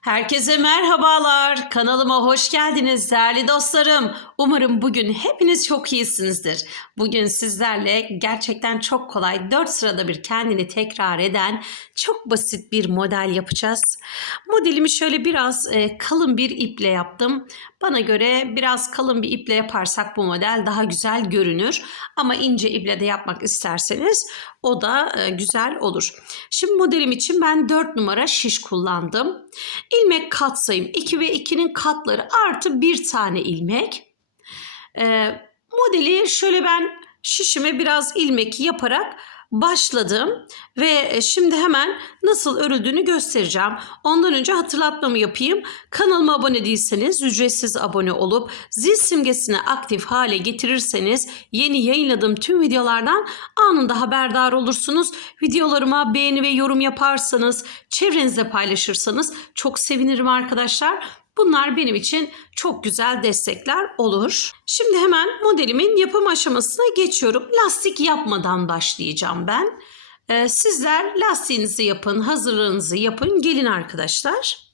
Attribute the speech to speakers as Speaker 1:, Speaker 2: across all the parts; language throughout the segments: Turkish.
Speaker 1: Herkese merhabalar. Kanalıma hoş geldiniz değerli dostlarım. Umarım bugün hepiniz çok iyisinizdir. Bugün sizlerle gerçekten çok kolay 4 sırada bir kendini tekrar eden çok basit bir model yapacağız. Modelimi şöyle biraz e, kalın bir iple yaptım. Bana göre biraz kalın bir iple yaparsak bu model daha güzel görünür. Ama ince iple de yapmak isterseniz o da e, güzel olur. Şimdi modelim için ben 4 numara şiş kullandım. İlmek katsayım 2 ve 2'nin katları artı bir tane ilmek. Ee, modeli şöyle ben şişime biraz ilmek yaparak başladım ve şimdi hemen nasıl örüldüğünü göstereceğim. Ondan önce hatırlatmamı yapayım. Kanalıma abone değilseniz ücretsiz abone olup zil simgesini aktif hale getirirseniz yeni yayınladığım tüm videolardan anında haberdar olursunuz. Videolarıma beğeni ve yorum yaparsanız, çevrenizde paylaşırsanız çok sevinirim arkadaşlar. Bunlar benim için çok güzel destekler olur. Şimdi hemen modelimin yapım aşamasına geçiyorum. Lastik yapmadan başlayacağım ben. Ee, sizler lastiğinizi yapın, hazırlığınızı yapın. Gelin arkadaşlar.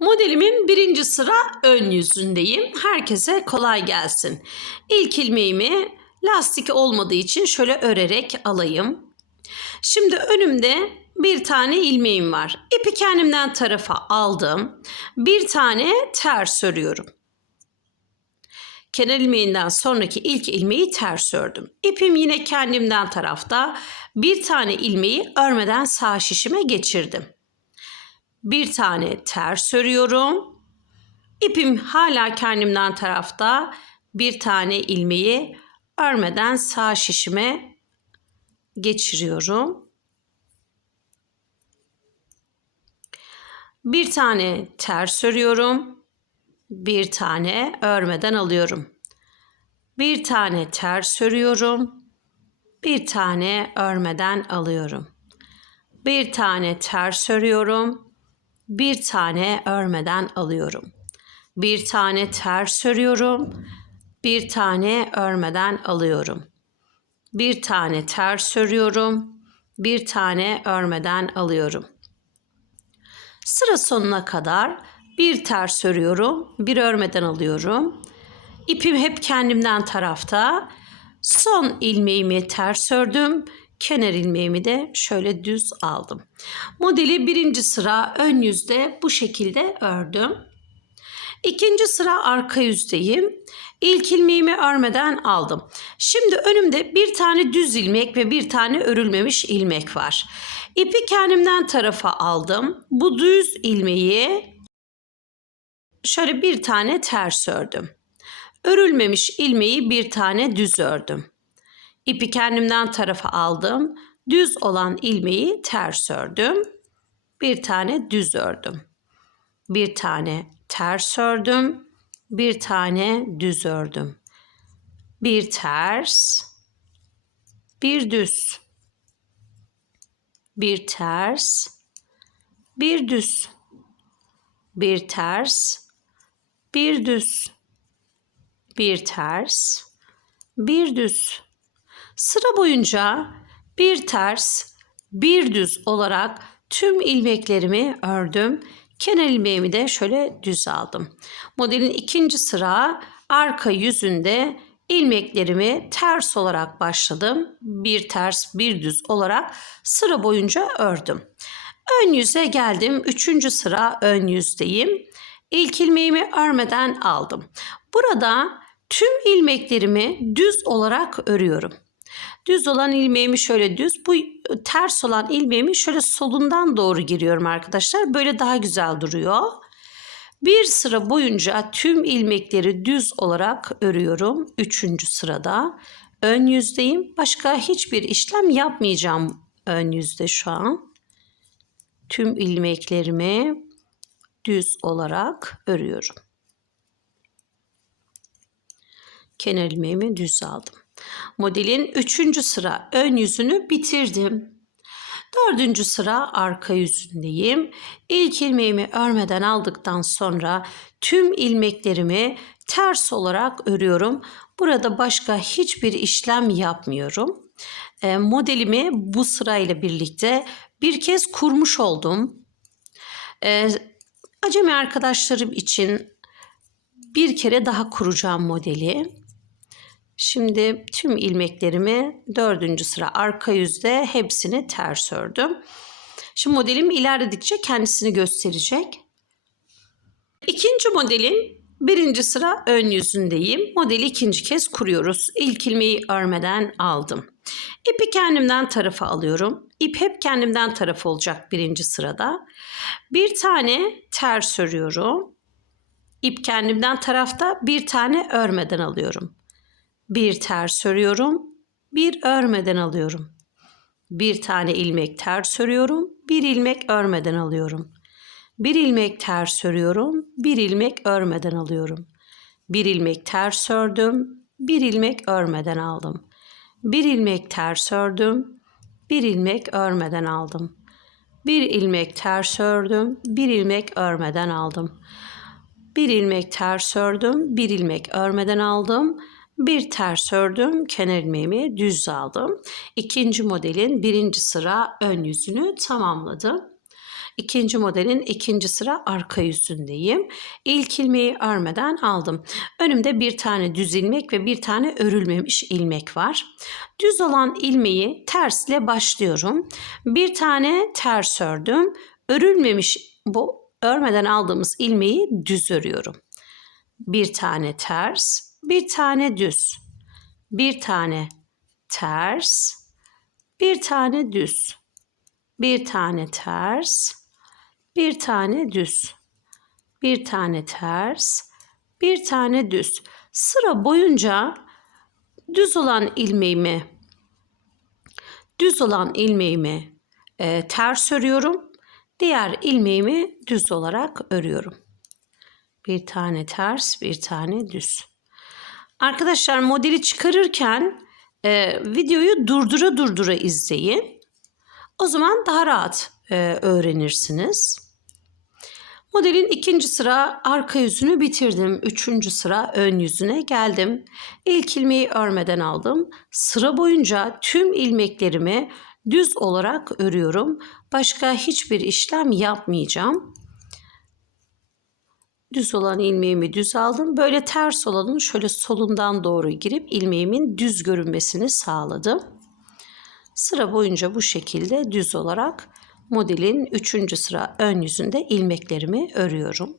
Speaker 1: Modelimin birinci sıra ön yüzündeyim. Herkese kolay gelsin. İlk ilmeğimi lastik olmadığı için şöyle örerek alayım. Şimdi önümde bir tane ilmeğim var. İpi kendimden tarafa aldım. Bir tane ters örüyorum. Kenar ilmeğinden sonraki ilk ilmeği ters ördüm. İpim yine kendimden tarafta. Bir tane ilmeği örmeden sağ şişime geçirdim. Bir tane ters örüyorum. İpim hala kendimden tarafta. Bir tane ilmeği örmeden sağ şişime geçiriyorum. Bir tane ters örüyorum. Bir tane örmeden alıyorum. Bir tane ters örüyorum. Bir tane örmeden alıyorum. Bir tane ters örüyorum. Bir tane örmeden alıyorum. Bir tane ters örüyorum. Bir tane örmeden alıyorum. Bir tane ters örüyorum. Bir tane örmeden alıyorum. Sıra sonuna kadar bir ters örüyorum, bir örmeden alıyorum. İpim hep kendimden tarafta. Son ilmeğimi ters ördüm. Kenar ilmeğimi de şöyle düz aldım. Modeli birinci sıra ön yüzde bu şekilde ördüm. İkinci sıra arka yüzdeyim. İlk ilmeğimi örmeden aldım. Şimdi önümde bir tane düz ilmek ve bir tane örülmemiş ilmek var. İpi kendimden tarafa aldım. Bu düz ilmeği şöyle bir tane ters ördüm. Örülmemiş ilmeği bir tane düz ördüm. İpi kendimden tarafa aldım. Düz olan ilmeği ters ördüm. Bir tane düz ördüm. Bir tane ters ördüm. Bir tane düz ördüm. Bir ters, bir düz. Bir ters, bir düz. Bir ters, bir düz. Bir ters, bir düz. Sıra boyunca bir ters, bir düz olarak tüm ilmeklerimi ördüm. Kenar ilmeğimi de şöyle düz aldım. Modelin ikinci sıra arka yüzünde ilmeklerimi ters olarak başladım. Bir ters bir düz olarak sıra boyunca ördüm. Ön yüze geldim. Üçüncü sıra ön yüzdeyim. İlk ilmeğimi örmeden aldım. Burada tüm ilmeklerimi düz olarak örüyorum. Düz olan ilmeğimi şöyle düz, bu ters olan ilmeğimi şöyle solundan doğru giriyorum arkadaşlar. Böyle daha güzel duruyor. Bir sıra boyunca tüm ilmekleri düz olarak örüyorum. Üçüncü sırada ön yüzdeyim. Başka hiçbir işlem yapmayacağım ön yüzde şu an. Tüm ilmeklerimi düz olarak örüyorum. Kenar ilmeğimi düz aldım. Modelin üçüncü sıra ön yüzünü bitirdim. Dördüncü sıra arka yüzündeyim. İlk ilmeğimi örmeden aldıktan sonra tüm ilmeklerimi ters olarak örüyorum. Burada başka hiçbir işlem yapmıyorum. E, modelimi bu sırayla birlikte bir kez kurmuş oldum. Ee, acemi arkadaşlarım için bir kere daha kuracağım modeli. Şimdi tüm ilmeklerimi dördüncü sıra arka yüzde hepsini ters ördüm. Şimdi modelim ilerledikçe kendisini gösterecek. İkinci modelin birinci sıra ön yüzündeyim. Modeli ikinci kez kuruyoruz. İlk ilmeği örmeden aldım. İpi kendimden tarafa alıyorum. İp hep kendimden taraf olacak birinci sırada. Bir tane ters örüyorum. İp kendimden tarafta bir tane örmeden alıyorum. Bir ters örüyorum. Bir örmeden alıyorum. Bir tane ilmek ters örüyorum. Bir ilmek örmeden alıyorum. Bir ilmek ters örüyorum. Bir ilmek örmeden alıyorum. Bir ilmek ters ördüm. Bir ilmek örmeden aldım. Bir ilmek ters ördüm. Bir ilmek örmeden aldım. Bir ilmek ters ördüm. Bir ilmek örmeden aldım. Bir ilmek ters ördüm. Bir ilmek örmeden aldım. Bir kenar ilmeğimi düz aldım. İkinci modelin birinci sıra ön yüzünü tamamladım. İkinci modelin ikinci sıra arka yüzündeyim. İlk ilmeği örmeden aldım. Önümde bir tane düz ilmek ve bir tane örülmemiş ilmek var. Düz olan ilmeği tersle başlıyorum. Bir tane ters ördüm. Örülmemiş bu örmeden aldığımız ilmeği düz örüyorum. Bir tane ters, bir tane düz, bir tane ters, bir tane düz, bir tane ters, bir tane düz, bir tane ters, bir tane düz. Sıra boyunca düz olan ilmeğimi düz olan ilmeğimi e, ters örüyorum. Diğer ilmeğimi düz olarak örüyorum. Bir tane ters, bir tane düz. Arkadaşlar modeli çıkarırken e, videoyu durdura durdura izleyin. O zaman daha rahat e, öğrenirsiniz. Modelin ikinci sıra arka yüzünü bitirdim. Üçüncü sıra ön yüzüne geldim. İlk ilmeği örmeden aldım. Sıra boyunca tüm ilmeklerimi düz olarak örüyorum. Başka hiçbir işlem yapmayacağım. Düz olan ilmeğimi düz aldım. Böyle ters olanın şöyle solundan doğru girip ilmeğimin düz görünmesini sağladım. Sıra boyunca bu şekilde düz olarak modelin 3. sıra ön yüzünde ilmeklerimi örüyorum.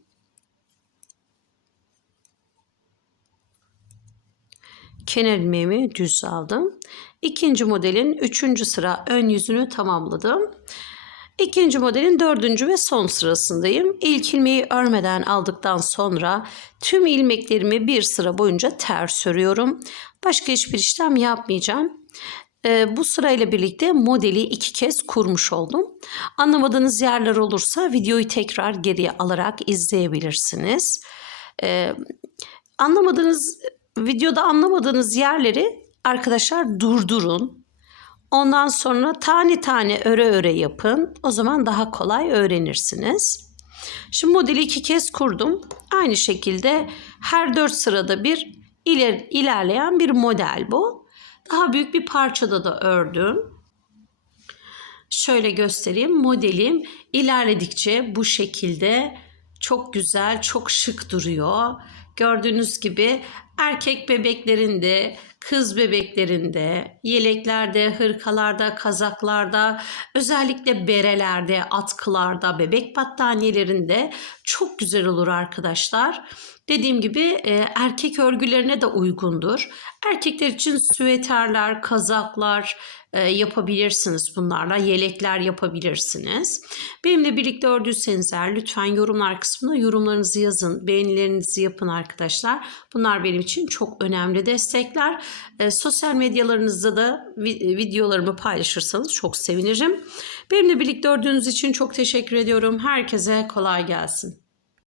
Speaker 1: Kenar ilmeğimi düz aldım. İkinci modelin 3. sıra ön yüzünü tamamladım. İkinci modelin dördüncü ve son sırasındayım. İlk ilmeği örmeden aldıktan sonra tüm ilmeklerimi bir sıra boyunca ters örüyorum. Başka hiçbir işlem yapmayacağım. Ee, bu sırayla birlikte modeli iki kez kurmuş oldum. Anlamadığınız yerler olursa videoyu tekrar geriye alarak izleyebilirsiniz. Ee, anlamadığınız videoda anlamadığınız yerleri arkadaşlar durdurun. Ondan sonra tane tane öre öre yapın. O zaman daha kolay öğrenirsiniz. Şimdi modeli iki kez kurdum. Aynı şekilde her dört sırada bir iler, ilerleyen bir model bu. Daha büyük bir parçada da ördüm. Şöyle göstereyim. Modelim ilerledikçe bu şekilde çok güzel, çok şık duruyor. Gördüğünüz gibi erkek bebeklerinde, kız bebeklerinde, yeleklerde, hırkalarda, kazaklarda, özellikle berelerde, atkılarda, bebek battaniyelerinde çok güzel olur arkadaşlar. Dediğim gibi e, erkek örgülerine de uygundur. Erkekler için süveterler, kazaklar e, yapabilirsiniz bunlarla. Yelekler yapabilirsiniz. Benimle birlikte ördüyseniz eğer lütfen yorumlar kısmına yorumlarınızı yazın. Beğenilerinizi yapın arkadaşlar. Bunlar benim için çok önemli destekler. E, sosyal medyalarınızda da videolarımı paylaşırsanız çok sevinirim. Benimle birlikte ördüğünüz için çok teşekkür ediyorum. Herkese kolay gelsin.